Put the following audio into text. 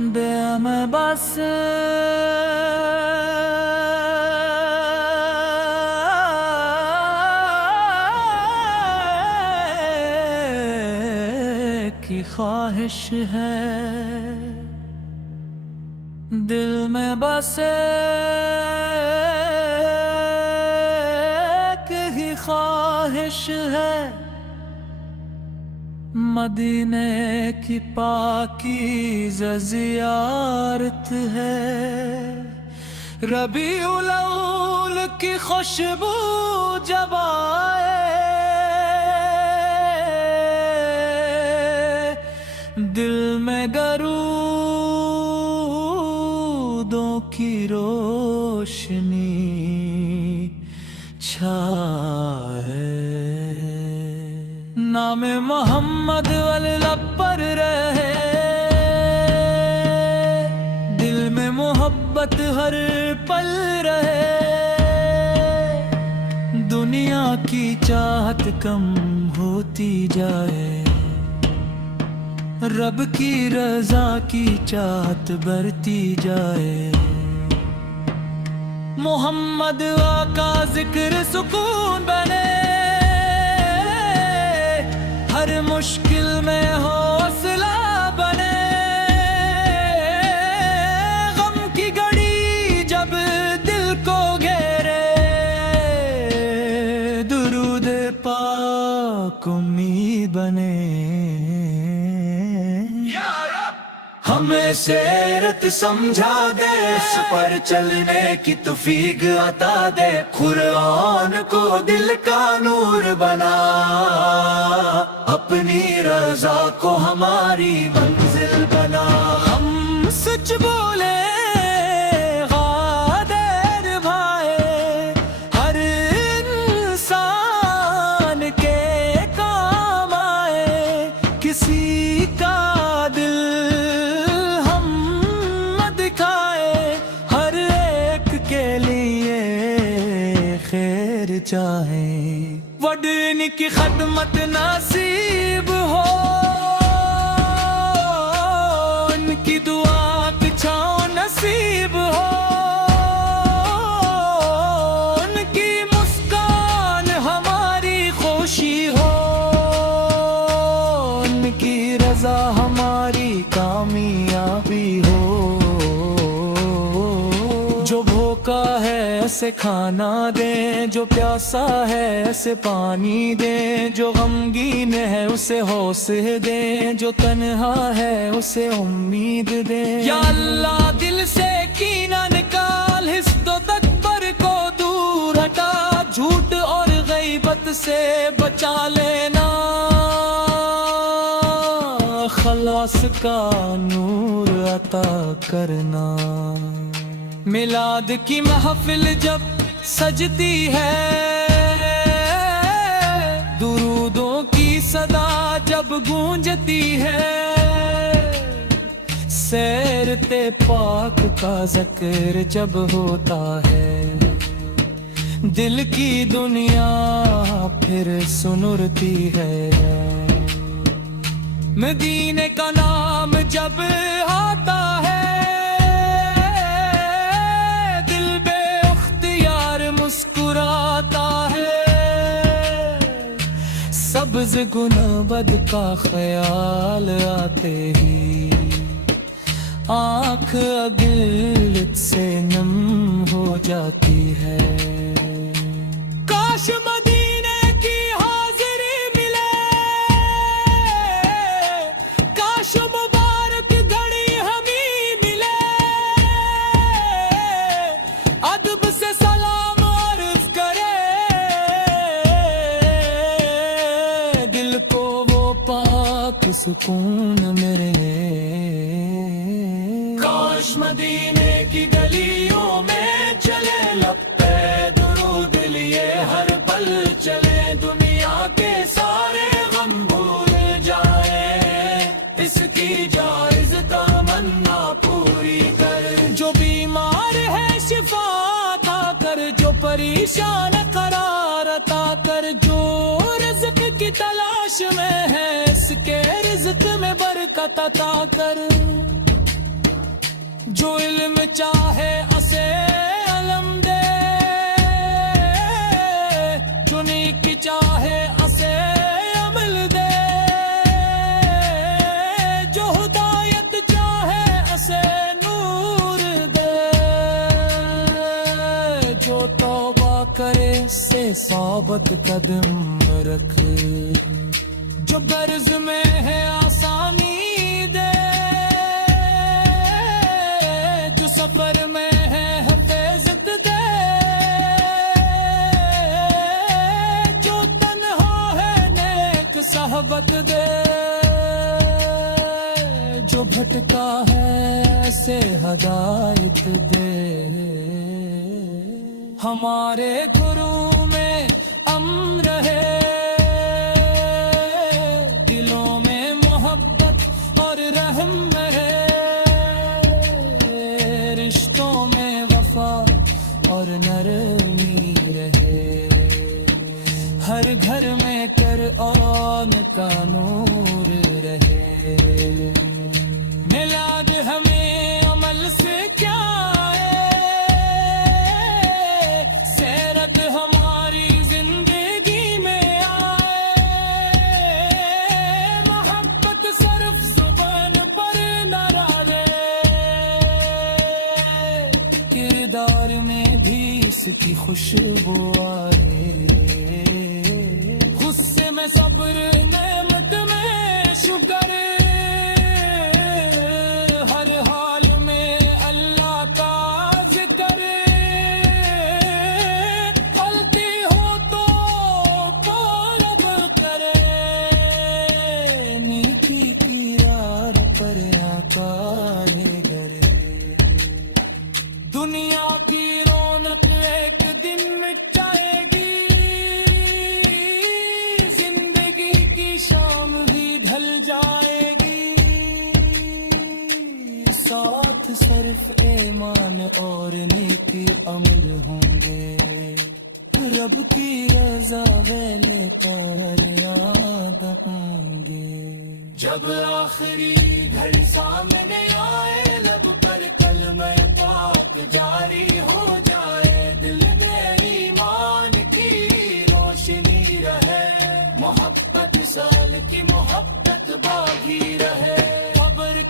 دے میں بس کی خواہش ہے، دل میں بس ایک ہی خواہش ہے، مدینے کی پاکیزہ زیارت ہے، ربیع الاول کی خوشبو جب آئے، دل میں درودوں کی روشنی چھائے، نام محمد واللب پر رہے، دل میں محبت ہر پل رہے، دنیا کی چاہت کم ہوتی جائے، رب کی رضا کی چاہت بڑھتی جائے، محمد آقا ذکر سکون بنے، ہر مشکل میں حوصلہ بنے، غم کی گھڑی جب دل کو گھیرے، درود پاک امید بنے، ہمیں سیرت سمجھا دے، اس پر چلنے کی توفیق عطا دے، قرآن کو دل کا نور بنا، اپنی رضا کو ہماری منزل بنا، ہم سچ بولے غادر بھائے، ہر انسان کے کام آئے، کسی کا دل چاہیں، وڈنی کی خدمت نصیب ہو، ان کی دعا کی چھاؤں نصیب ہو، ان کی مسکان ہماری خوشی ہو، ان کی رضا ہماری کامیابی ہو، جو بھوکا ہے اسے کھانا دیں، جو پیاسا ہے اسے پانی دیں، جو غمگین ہے اسے حوصلے دیں، جو تنہا ہے اسے امید دیں، یا اللہ دل سے کینہ نکال، حسد و تکبر کو دور ہٹا، جھوٹ اور غیبت سے بچا لینا، خلاص کا نور عطا کرنا، میلاد کی محفل جب سجتی ہے، درودوں کی صدا جب گونجتی ہے، سیرت پاک کا ذکر جب ہوتا ہے، دل کی دنیا پھر سنرتی ہے، مدینے کا نام جب آتا ہے، مسکراتا ہے، سبز گنبد کا خیال آتے ہی، آنکھ اگلت سے نم ہو جاتی ہے، کاش مدینے کی حاضری ملے، کاش مبارک گھڑی ہمیں ملے، ادب سے سلام سکون میرے، کاش مدینے کی گلیوں میں چلے، لب پہ درود لیے ہر پل چلے، دنیا کے سارے غم بھول جائیں، اس کی جائز تمنا پوری کر، جو بیمار ہے شفا عطا کر، جو پریشان قرار عطا کر، جو رزق کی تلاش میں ہے اس کے رزق میں برکت عطا کر، جو علم چاہے اسے علم دے، جو نیک چاہے اسے عمل دے، جو ہدایت چاہے اسے نور دے، جو توبہ کرے سے ثابت قدم رکھ، جو غرض میں ہے آسانی دے، جو سفر میں ہے حفاظت دے، جو تنہا ہے نیک صحبت دے، جو بھٹکا ہے اسے ہدایت دے۔ ہمارے گھروں میں امن رہے، دلوں میں محبت اور رحم رہے، رشتوں میں وفا اور نرمی رہے، ہر گھر میں قرآن کا نور رہے۔ میلاد ہمیں عمل سے کیا ہے، سیرت ہماری زندگی میں آئے، محبت صرف زبان پر نہ رہے، کردار میں بھی اس کی خوشبو آئے، غصے میں صبر، نعمت میں شکر، ہر حال میں اللہ کا ذکر، غلطی ہو تو طلب کرے، نیکی کی راہ پر آقا گرے، دنیا کی رونق ایک دن مٹ جائے گی، زندگی کی شام بھی ڈھل جائے گی، ساتھ صرف ایمان اور نیکی عمل ہوں گے، رب کی رضا ویلے پر یاد ہوں گے۔ جب آخری گھڑی سامنے آئے، لب پر کلمہ پاک جاری ہو جائے، دل میں ایمان کی روشنی رہے، محبت سال کی محبت باقی رہے، قبر